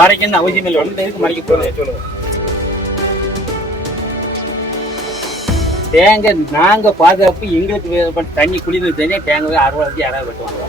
மறைக்கணும் அவசியம் இல்லை. எதுக்கு மறைக்க போறேன் சொல்லுங்க. தேங்காய் நாங்க பாதுகாப்பு எங்களுக்கு தண்ணி குடிநீர் தனியா தேங்காய் 60 யாராவது வெட்டுவாங்க.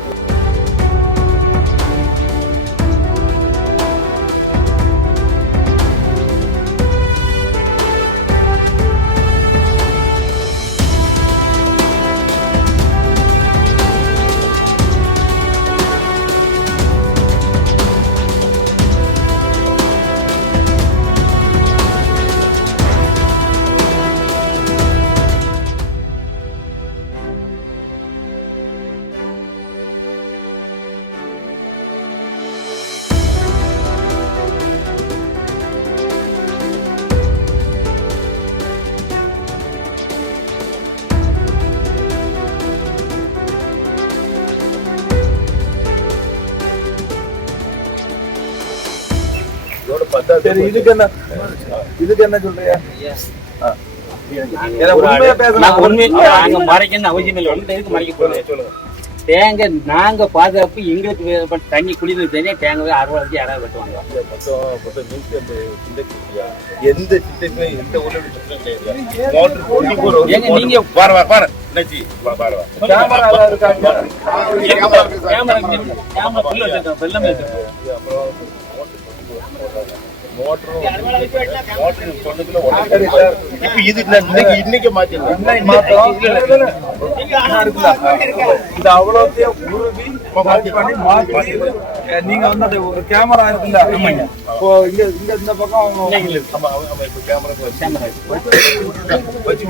இதுக்கு என்ன சொல்றீங்க? மறைக்கணும் அவசியம் இல்லை. எதுக்கு மறைக்க போறேன் சொல்லுங்க. தேங்காய் நாங்க பாதுகாப்பு எங்களுக்கு தண்ணி குடிநீர் தனியா தேங்காய் 60 யாராவது வெட்டுவாங்க. எந்த சிந்தைக்கும் எந்த உள்ள நீங்க இன்னைக்கு மாத்திரம் அவ்வளோத்தையும் நீங்க வந்து ஒரு கேமரா இருக்குல்ல, இப்போ இங்க இந்த பக்கம் கேமரா வச்சு